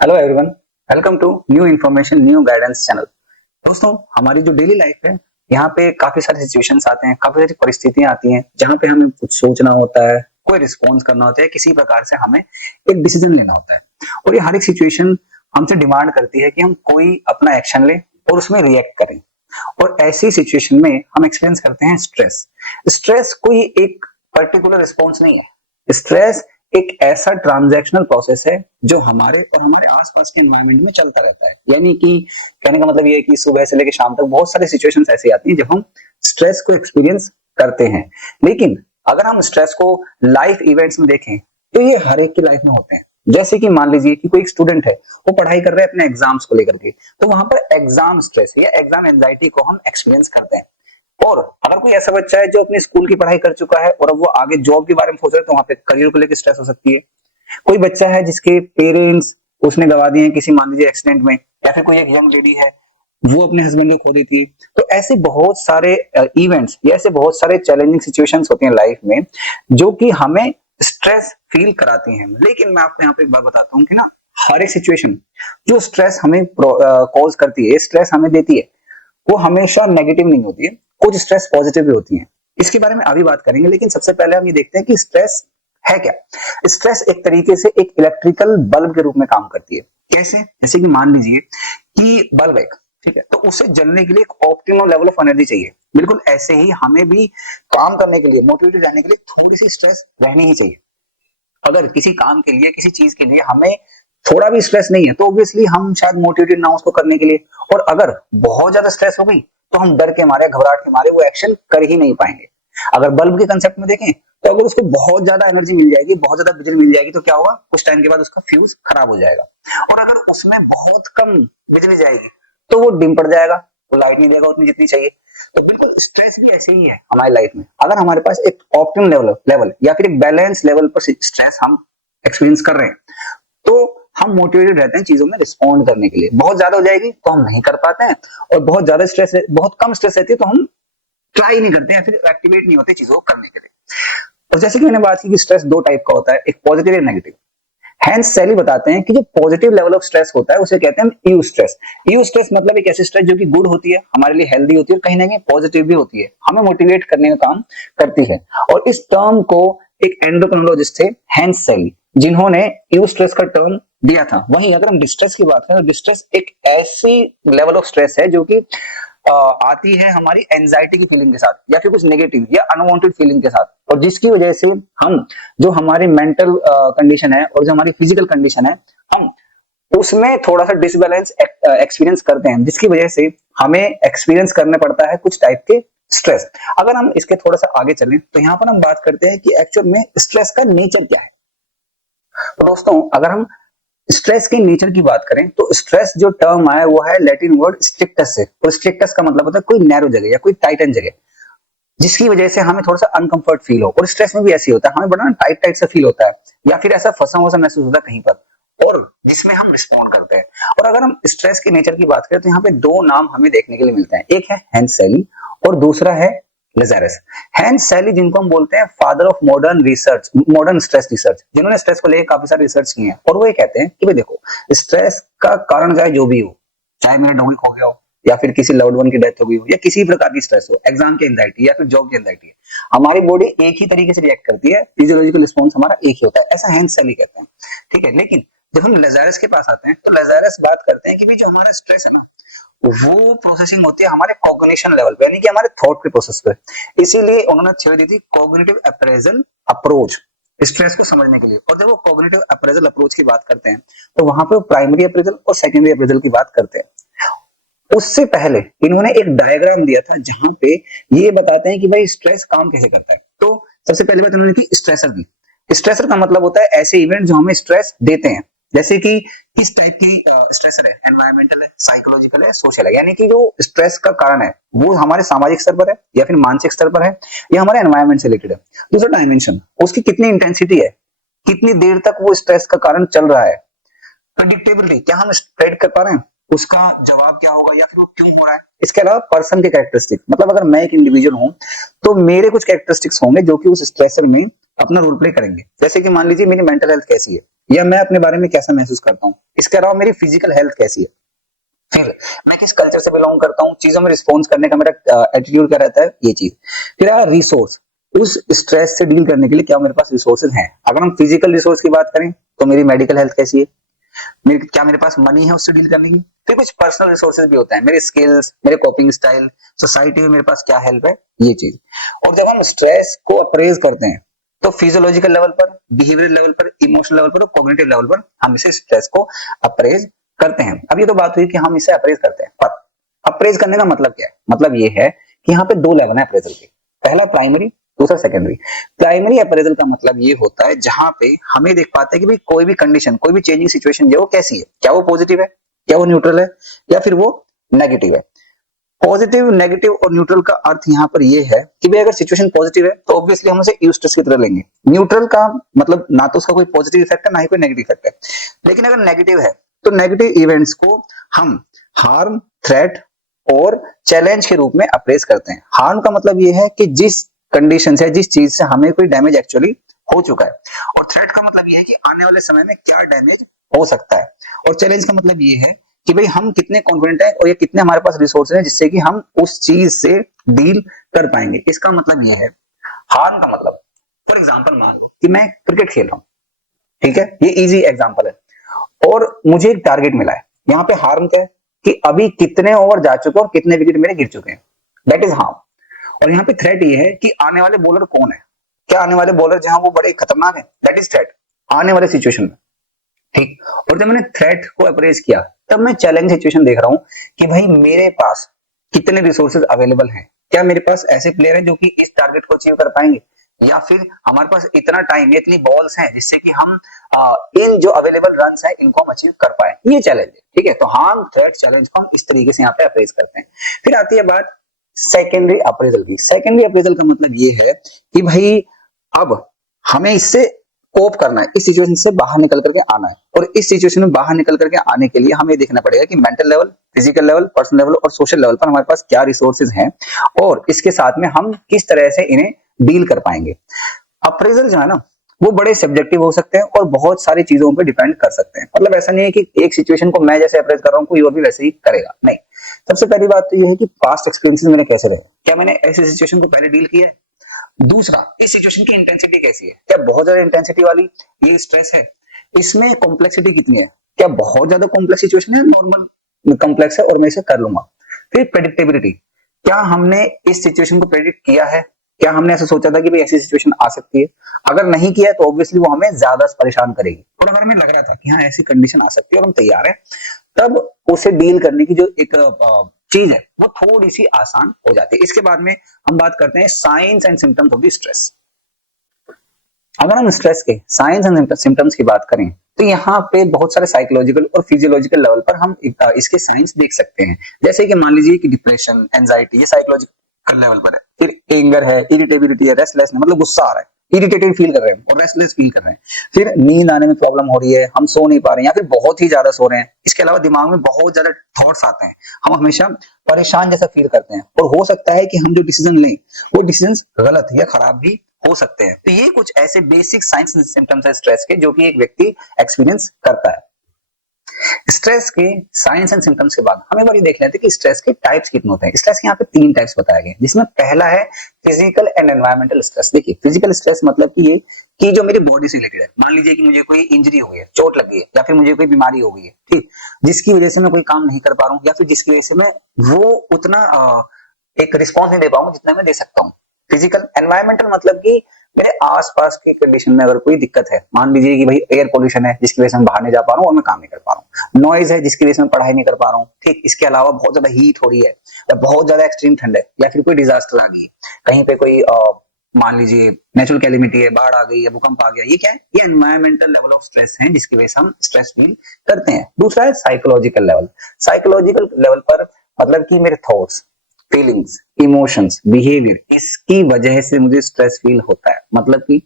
Hello everyone, welcome to new information new guidance channel. दोस्तों, हमारी जो डेली लाइफ है, यहाँ पे काफी सारे सिचुएशंस आते हैं, काफी सारी परिस्थितियां आती हैं जहाँ पे हमें कुछ सोचना होता है, कोई रिस्पॉन्स करना होता है, किसी प्रकार से हमें एक डिसीजन लेना होता है। और ये हर एक सिचुएशन हमसे डिमांड करती है कि हम कोई अपना एक्शन लें और उसमें रिएक्ट करें। और ऐसी सिचुएशन में हम एक्सपीरियंस करते हैं स्ट्रेस। स्ट्रेस कोई एक पर्टिकुलर रिस्पॉन्स नहीं है। स्ट्रेस एक ऐसा ट्रांजैक्शनल प्रोसेस है जो हमारे और हमारे आसपास के एनवायरनमेंट में चलता रहता है। यानी कि कहने का मतलब ये है कि सुबह से लेकर शाम तक बहुत सारी सिचुएशंस ऐसी आती हैं जब हम स्ट्रेस को एक्सपीरियंस करते हैं। लेकिन अगर हम स्ट्रेस को लाइफ इवेंट्स में देखें तो ये हर एक की लाइफ में होते हैं। जैसे कि मान लीजिए कि कोई एक स्टूडेंट है, वो पढ़ाई कर रहा है अपने एग्जाम्स को लेकर के, तो वहां पर एग्जाम स्ट्रेस या एग्जाम एंजाइटी को हम एक्सपीरियंस करते हैं। और अगर कोई ऐसा बच्चा है जो अपनी स्कूल की पढ़ाई कर चुका है और अब वो आगे जॉब के बारे में सोच रहा है, तो वहां पे करियर को लेकर स्ट्रेस हो सकती है। कोई बच्चा है जिसके पेरेंट्स उसने गवा दिए हैं किसी मान लीजिए एक्सीडेंट में, या फिर कोई एक यंग लेडी है वो अपने हस्बैंड को खो देती है। तो ऐसे बहुत सारे इवेंट्स या ऐसे बहुत सारे चैलेंजिंग सिचुएशंस होती हैं लाइफ में जो कि हमें स्ट्रेस फील कराती हैं। लेकिन मैं आपको यहाँ पे एक बात बताता हूँ कि ना, हर एक सिचुएशन जो स्ट्रेस हमें कॉज करती है, स्ट्रेस हमें देती है, वो हमेशा नेगेटिव नहीं होती है। कुछ स्ट्रेस पॉजिटिव भी होती है। इसके बारे में अभी बात करेंगे, लेकिन सबसे पहले हम ये देखते हैं कि स्ट्रेस है क्या। स्ट्रेस एक तरीके से एक इलेक्ट्रिकल बल्ब के रूप में काम करती है। कैसे? जैसे कि मान लीजिए कि बल्ब एक, ठीक है, तो उसे जलने के लिए एक ऑप्टिमम लेवल ऑफ एनर्जी चाहिए। बिल्कुल ऐसे ही हमें भी काम करने के लिए, मोटिवेटेड रहने के लिए थोड़ी सी स्ट्रेस रहनी ही चाहिए। अगर किसी काम के लिए, किसी चीज के लिए हमें थोड़ा भी स्ट्रेस नहीं है तो ऑब्वियसली हम शायद मोटिवेटेड ना हो उसको करने के लिए। और अगर बहुत ज्यादा स्ट्रेस हो गई तो हम डर के मारे, घबराहट के मारे वो एक्शन कर ही नहीं पाएंगे। अगर बल्ब के कंसेप्ट में देखें तो अगर उसको बहुत ज्यादा एनर्जी मिल जाएगी, बहुत ज्यादा बिजली मिल जाएगी, तो क्या होगा, कुछ टाइम के बाद उसका फ्यूज खराब हो जाएगा। और अगर उसमें बहुत कम बिजली जाएगी तो वो डिम पड़ जाएगा, वो लाइट नहीं देगा उतनी जितनी चाहिए। तो बिल्कुल स्ट्रेस भी ऐसे ही है हमारी लाइफ में। अगर हमारे पास एक ऑप्टिमम लेवल या फिर एक बैलेंस लेवल पर स्ट्रेस हम एक्सपीरियंस कर रहे हैं तो हम मोटिवेटेड रहते हैं चीजों में रिस्पॉन्ड करने के लिए। बहुत ज्यादा हो जाएगी तो हम नहीं कर पाते हैं, और बहुत ज्यादा स्ट्रेस, बहुत कम स्ट्रेस रहती है तो हम ट्राई नहीं करते हैं, फिर एक्टिवेट नहीं होते चीजों को करने के लिए। और जैसे कि मैंने बात की कि स्ट्रेस दो टाइप का होता है, एक पॉजिटिव और नेगेटिव। हैंस सैली बताते हैं कि जो पॉजिटिव लेवल ऑफ स्ट्रेस होता है उसे कहते हैं यू स्ट्रेस। यू स्ट्रेस मतलब एक ऐसी स्ट्रेस जो कि गुड होती है, हमारे लिए हेल्दी होती है और कहीं ना कहीं पॉजिटिव भी होती है, हमें मोटिवेट करने का काम करती है। और इस टर्म को एक एंडोक्रिनोलॉजिस्ट थे हैंस सैली, जिन्होंने यू स्ट्रेस का टर्म दिया था। वहीं अगर हम डिस्ट्रेस की बात करें तो डिस्ट्रेस एक ऐसी लेवल ऑफ स्ट्रेस है जो कि आती है हमारी एंजाइटी की फीलिंग के साथ, या फिर कुछ नेगेटिव या अनवांटेड फीलिंग के साथ, और जिसकी वजह से हम जो हमारी मेंटल कंडीशन है और जो हमारी फिजिकल कंडीशन है, हम उसमें थोड़ा सा डिसबैलेंस एक्सपीरियंस करते हैं, जिसकी वजह से हमें एक्सपीरियंस करना पड़ता है कुछ टाइप के स्ट्रेस। अगर हम इसके थोड़ा सा आगे चलें तो यहाँ पर हम बात करते हैं कि एक्चुअल में स्ट्रेस का नेचर क्या है। तो दोस्तों, अगर हम स्ट्रेस के नेचर की बात करें तो स्ट्रेस जो टर्म आया वो है लैटिन वर्ड स्ट्रिक्टस से, और स्ट्रिक्टस का मतलब होता है कोई नैरो जगह या कोई टाइटन जगह, जिसकी वजह से हमें थोड़ा सा अनकंफर्ट फील हो। और स्ट्रेस में भी ऐसी होता है, हमें बड़ा टाइट टाइट सा फील होता है, या फिर ऐसा फंसा हुआ सा महसूस होता है कहीं पर, और जिसमें हम रिस्पॉन्ड करते हैं। और अगर हम स्ट्रेस के नेचर की बात करें तो यहाँ पे दो नाम हमें देखने के लिए मिलते हैं, एक है हैंस सैली और दूसरा है लजारस। हैंस सैली, जिनको हम बोलते हैं father of modern research, modern stress research, जिन्होंने स्ट्रेस को लेकर काफी सारे रिसर्च किए हैं, और वो ये कहते हैं कि भाई देखो, स्ट्रेस का कारण चाहे जो भी हो, चाहे मेरा नौकरी खो गया हो, या फिर किसी लव्ड वन की डेथ हो गई हो, या किसी प्रकार की स्ट्रेस हो, एग्जाम की एंजाइटी या फिर जॉब की एंजाइटी, हमारी बॉडी एक ही तरीके से रिएक्ट करती है, फिजियोलॉजिकल रिस्पॉन्स हमारा एक ही होता है, ऐसा हैंस सैली कहते हैं। ठीक है, लेकिन जब हम लजारस के पास आते हैं तो लजारस बात करते हैं कि भाई जो हमारा स्ट्रेस है ना, वो प्रोसेसिंग होती है हमारे कॉग्निशन लेवल पे, यानी कि हमारे थॉट के प्रोसेस पे। इसीलिए उन्होंने थ्योरी दी थी कॉग्निटिव अप्रेजल अप्रोच, स्ट्रेस को समझने के लिए। और जब वो कॉग्निटिव अप्रेजल अप्रोच की बात करते हैं तो वहां पे प्राइमरी अप्रेजल और सेकेंडरी अप्रेजल की बात करते हैं। उससे पहले इन्होंने एक डायग्राम दिया था जहां पे ये बताते हैं कि भाई स्ट्रेस काम कैसे करता है। तो सबसे पहली बात उन्होंने की स्ट्रेसर दी। स्ट्रेसर का मतलब होता है ऐसे इवेंट जो हमें स्ट्रेस देते हैं, जैसे कि किस टाइप की स्ट्रेसर है, एनवायरमेंटल है, साइकोलॉजिकल है, सोशल है। यानी कि जो स्ट्रेस का कारण है वो हमारे सामाजिक स्तर पर है या फिर मानसिक स्तर पर है, या हमारे एनवायरमेंट से रिलेटेड है। दूसरा डायमेंशन, उसकी कितनी इंटेंसिटी है, कितनी देर तक वो स्ट्रेस का कारण चल रहा है। प्रेडिक्टेबिलिटी, क्या हम प्रेडिक्ट कर पा रहे हैं उसका जवाब क्या होगा या फिर वो क्यों हो रहा है। इसके अलावा पर्सन के कैरेक्टरिस्टिक, मतलब अगर मैं एक इंडिविजुअल हूं तो मेरे कुछ कैरेक्टरिस्टिक्स होंगे जो कि उस स्ट्रेसर में अपना रोल प्ले करेंगे। जैसे कि मान लीजिए मेरी मेंटल हेल्थ कैसी है, या मैं अपने बारे में कैसा महसूस करता हूँ, इसके अलावा मेरी फिजिकल हेल्थ कैसी है, फिर मैं किस कल्चर से बिलोंग करता हूँ, चीजों में रिस्पॉन्स करने का मेरा एटीट्यूड क्या रहता है, ये चीज। फिर आया रिसोर्स, उस स्ट्रेस से डील करने के लिए क्या मेरे पास रिसोर्सेज हैं। अगर हम फिजिकल रिसोर्स की बात करें तो मेरी मेडिकल हेल्थ कैसी है, क्या मेरे पास मनी है उससे डील करने की। फिर कुछ पर्सनल रिसोर्सेज भी होते हैं, मेरे स्किल्स, मेरे कोपिंग स्टाइल, सोसाइटी में मेरे पास क्या हेल्प है, ये चीज। और जब हम स्ट्रेस को अप्रेज करते हैं तो फिजियोलॉजिकल लेवल पर, बिहेवियर लेवल पर, इमोशनल लेवल पर और कॉग्निटिव लेवल पर हम इसे स्ट्रेस को अप्रेज करते हैं। अब ये तो बात हुई कि हम इसे अप्रेज करते हैं, पर अप्रेज करने का मतलब क्या है, मतलब ये है कि यहाँ पे दो लेवल है अप्रेजल के, पहला प्राइमरी, दूसरा सेकेंडरी। प्राइमरी अप्रेजल का मतलब ये होता है जहां पे हमें देख पाते हैं कि भाई कोई भी कंडीशन, कोई भी चेंजिंग सिचुएशन जो वो कैसी है, क्या वो पॉजिटिव है, क्या वो न्यूट्रल है, या फिर वो नेगेटिव है। पॉजिटिव, नेगेटिव और न्यूट्रल का अर्थ यहाँ पर ये है कि भाई अगर सिचुएशन पॉजिटिव है तो ऑब्वियसली हम उसे यूस्ट्रेस की तरह लेंगे। न्यूट्रल का मतलब ना तो उसका कोई पॉजिटिव इफेक्ट है ना ही कोई नेगेटिव इफेक्ट है। लेकिन अगर नेगेटिव है तो नेगेटिव इवेंट्स को हम हार्म, थ्रेट और चैलेंज के रूप में अप्रेस करते हैं। हार्म का मतलब ये है कि जिस कंडीशन से, जिस चीज से हमें कोई डैमेज एक्चुअली हो चुका है, और थ्रेट का मतलब ये है कि आने वाले समय में क्या डैमेज हो सकता है, और चैलेंज का मतलब ये है कि भाई हम कितने कॉन्फिडेंट हैं और ये कितने हमारे पास रिसोर्सेज हैं जिससे कि हम उस चीज से डील कर पाएंगे। इसका मतलब ये है। हार्म का मतलब, फॉर एग्जांपल मान लो कि मैं क्रिकेट खेल रहा हूं, ठीक है, ये इजी एग्जांपल है, और मुझे एक टारगेट मिला है। यहाँ पे हार्म क्या है कि अभी कितने ओवर जा चुके हैं और कितने विकेट मेरे गिर चुके हैं, दैट इज हार्म। और यहाँ पे थ्रेट ये है कि आने वाले बॉलर कौन है, क्या आने वाले बॉलर जहां वो बड़े खतरनाक है, दैट इज थ्रेट आने वाले सिचुएशन में, ठीक। और जब मैंने थ्रेट को अप्रेज किया तब मैं चैलेंज सिचुएशन देख रहा हूं कि भाई मेरे पास कितने रिसोर्सेज अवेलेबल हैं, क्या मेरे पास ऐसे प्लेयर हैं जो कि इस टारगेट को अचीव कर पाएंगे, या फिर हमारे पास इतना टाइम, इतनी बॉल्स हैं जिससे कि हम इन जो अवेलेबल रन्स हैं इनको हम अचीव कर पाए, ये चैलेंज है, ठीक है। तो हार्म, थ्रेट, चैलेंज को हम इस तरीके से यहाँ पे अप्रेज करते हैं। फिर आती है बात सेकेंडरी अप्रेजल की। सेकेंडरी अप्रेजल का मतलब ये है कि भाई अब हमें इससे कोप करना है, इस सिचुएशन से बाहर निकल करके आना है, और इस सिचुएशन में बाहर निकल करके आने के लिए हमें देखना पड़ेगा कि mental level, physical level, personal level और सोशल लेवल पर हमारे पास क्या रिसोर्सेज हैं, और इसके साथ में हम किस तरह से इन्हें डील कर पाएंगे। अप्रेजल जो है ना वो बड़े सब्जेक्टिव हो सकते हैं और बहुत सारी चीजों पर डिपेंड कर सकते हैं। मतलब ऐसा नहीं है कि एक सिचुएशन को मैं जैसे अप्रेज कर रहा हूँ कोई और भी वैसे ही करेगा, नहीं। सबसे पहली बात तो ये है कि पास्ट एक्सपीरियंसेस मेरे कैसे रहे, क्या मैंने ऐसी सिचुएशन को पहले डील किया है। दूसरा, इस सिचुएशन की इंटेंसिटी कैसी है, क्या बहुत ज्यादा इंटेंसिटी वाली ये स्ट्रेस है, इसमें कॉम्प्लेक्सिटी कितनी है, क्या बहुत ज्यादा कॉम्प्लेक्स सिचुएशन है, नॉर्मल कॉम्प्लेक्स है और मैं इसे कर लूंगा। फिर प्रेडिक्टेबिलिटी, क्या हमने इस सिचुएशन को प्रेडिक्ट किया है, क्या हमने ऐसा सोचा था कि भाई ऐसी सिचुएशन आ सकती है, अगर नहीं किया है तो ऑब्वियसली वो हमें ज्यादा परेशान करेगी। और अगर हमें लग रहा था कि हाँ ऐसी कंडीशन आ सकती है और हम तैयार हैं, तब उसे डील करने की जो एक चीज है वो थोड़ी सी आसान हो जाती है। इसके बाद में हम बात करते हैं science and symptoms of the stress. अगर हम स्ट्रेस के साइंस एंड सिम्टम्स की बात करें तो यहाँ पे बहुत सारे साइकोलॉजिकल और फिजियोलॉजिकल लेवल पर हम इसके साइंस देख सकते हैं। जैसे कि मान लीजिए कि डिप्रेशन, एंजाइटी, ये साइकोलॉजिकल लेवल पर है। फिर एंगर है, इरिटेबिलिटी है, रेस्टलेसनेस मतलब गुस्सा आ रहा है, इरिटेटेड फील कर रहे हैं और रेस्टलेस फील कर रहे हैं। फिर नींद आने में प्रॉब्लम हो रही है, हम सो नहीं पा रहे हैं या फिर बहुत ही ज्यादा सो रहे हैं। इसके अलावा दिमाग में बहुत ज्यादा थॉट्स आते हैं, हम हमेशा परेशान जैसा फील करते हैं, और हो सकता है कि हम जो डिसीजन लें वो डिसीजन गलत या खराब भी हो सकते हैं। तो ये कुछ ऐसे बेसिक साइंस सिम्टम्स है स्ट्रेस के जो कि एक व्यक्ति एक्सपीरियंस करता है। स्ट्रेस के साइंस एंड सिम्टम्स के बाद हम एक बार ये देख लेते हैं कि स्ट्रेस के टाइप्स कितने होते हैं। स्ट्रेस के यहाँ पे 3 टाइप्स बताए गए, जिसमें पहला है फिजिकल एंड एनवायरमेंटल स्ट्रेस। देखिए फिजिकल स्ट्रेस मतलब कि ये कि जो मेरी बॉडी से रिलेटेड है। मान लीजिए कि मुझे कोई इंजरी हो गई है, चोट लग गई है, या फिर मुझे कोई बीमारी हो गई है, ठीक, जिसकी वजह से मैं कोई काम नहीं कर पा रहा हूँ, या फिर जिसकी वजह से मैं वो उतना एक रिस्पॉन्स नहीं दे पाऊंगा जितना मैं दे सकता हूँ। फिजिकल। एनवायरमेंटल मतलब कि मेरे आसपास की कंडीशन में अगर कोई दिक्कत है, मान लीजिए कि भाई एयर पोल्यूशन है जिसकी वजह से मैं बाहर नहीं जा पा रहा हूँ और मैं काम नहीं कर पा रहा हूँ, नॉइज है जिसकी वजह से मैं पढ़ाई नहीं कर पा रहा हूँ, ठीक। इसके अलावा बहुत ज्यादा हीट हो रही है, या बहुत ज्यादा एक्सट्रीम ठंड है, या फिर कोई डिजास्टर आ गई है, कहीं पे कोई मान लीजिए नेचुरल कैलेमिटी है, बाढ़ आ गई है, भूकंप आ गया, ये क्या है, ये एनवायरमेंटल लेवल ऑफ स्ट्रेस है जिसकी वजह से हम स्ट्रेस फील करते हैं। दूसरा है साइकोलॉजिकल लेवल। साइकोलॉजिकल लेवल पर मतलब कि मेरे थॉट्स, फीलिंग्स, इमोशंस, बिहेवियर, इसकी वजह से मुझे स्ट्रेस फील होता है। मतलब कि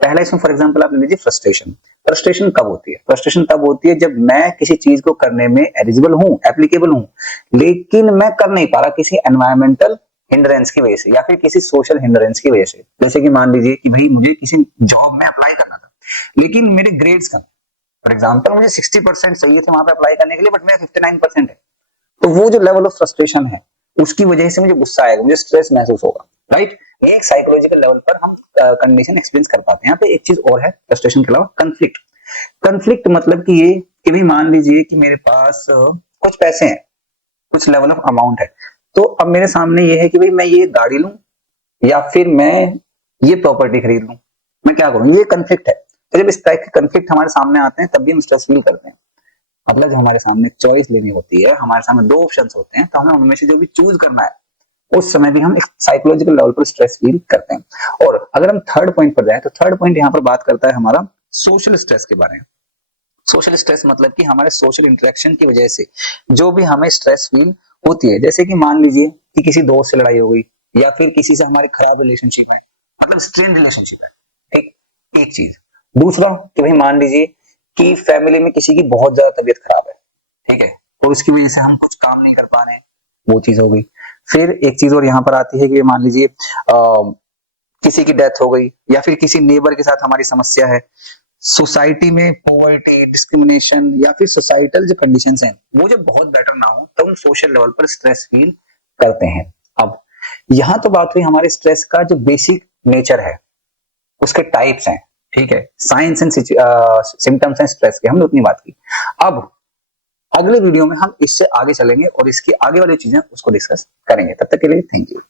पहला इसमें फॉर एग्जांपल आप ले लीजिए फ्रस्ट्रेशन। फ्रस्ट्रेशन कब होती है? फ्रस्ट्रेशन तब होती है जब मैं किसी चीज को करने में एलिजिबल हूं, एप्लीकेबल हूं, लेकिन मैं कर नहीं पा रहा किसी एनवायरमेंटल हिंड्रेंस की वजह से या फिर किसी सोशल हिंड्रेंस की वजह से। जैसे कि मान लीजिए कि भाई मुझे किसी जॉब में अप्लाई करना था, लेकिन मेरे ग्रेड्स कम, फॉर एग्जाम्पल मुझे 60% चाहिए थे वहां पे अप्लाई करने के लिए, बट मेरा 59% है, तो वो जो लेवल ऑफ फ्रस्ट्रेशन है उसकी वजह से मुझे गुस्सा आएगा, मुझे स्ट्रेस महसूस होगा, राइट। ये एक साइकोलॉजिकल लेवल पर हम कंडीशन एक्सपीरियंस कर पाते हैं। यहाँ पे एक चीज और है फ्रस्ट्रेशन के अलावा, कंफ्लिक्ट। कंफ्लिक्ट मतलब कि ये कि भाई मान लीजिए कि मेरे पास कुछ पैसे हैं, कुछ लेवल ऑफ अमाउंट है, तो अब मेरे सामने ये है कि भाई मैं ये गाड़ी लूं या फिर मैं ये प्रॉपर्टी खरीद लूं, मैं क्या करूं, ये कंफ्लिक्ट है। तो जब इस टाइप के कंफ्लिक्ट हमारे सामने आते हैं तब भी हम स्ट्रेस फील करते हैं। मतलब जब हमारे सामने चॉइस लेनी होती है, हमारे सामने दो ऑप्शंस होते हैं, तो हमें उनमें से जो भी चूज करना है उस समय भी हम एक साइकोलॉजिकल लेवल पर स्ट्रेस फील करते हैं। और अगर हम थर्ड पॉइंट पर जाए तो थर्ड पॉइंट यहाँ पर बात करता है हमारा सोशल स्ट्रेस के बारे में। सोशल स्ट्रेस मतलब कि हमारे सोशल इंटरेक्शन की वजह से जो भी हमें स्ट्रेस फील होती है, जैसे कि मान लीजिए कि किसी दोस्त से लड़ाई हो गई या फिर किसी से हमारी खराब रिलेशनशिप है, मतलब स्ट्रेन रिलेशनशिप है, ठीक, एक चीज। दूसरा कि भाई मान लीजिए कि फैमिली में किसी की बहुत ज्यादा तबीयत खराब है, ठीक है, और उसकी वजह से हम कुछ काम नहीं कर पा रहे हैं, वो चीज हो गई। फिर एक चीज और यहाँ पर आती है कि मान लीजिए किसी की डेथ हो गई या फिर किसी नेबर के साथ हमारी समस्या है, सोसाइटी में पॉवर्टी, डिस्क्रिमिनेशन या फिर सोसाइटल जो कंडीशंस हैं वो जब बहुत बेटर ना हो तो हम सोशल लेवल पर स्ट्रेस फील करते हैं। अब यहां तो बात हुई हमारे स्ट्रेस का जो बेसिक नेचर है, उसके टाइप्स हैं, ठीक है, साइंस एंड सिम्टम्स हैं स्ट्रेस के, हमने उतनी बात की। अब अगले वीडियो में हम इससे आगे चलेंगे और इसकी आगे वाली चीजें उसको डिस्कस करेंगे। तब तक के लिए थैंक यू।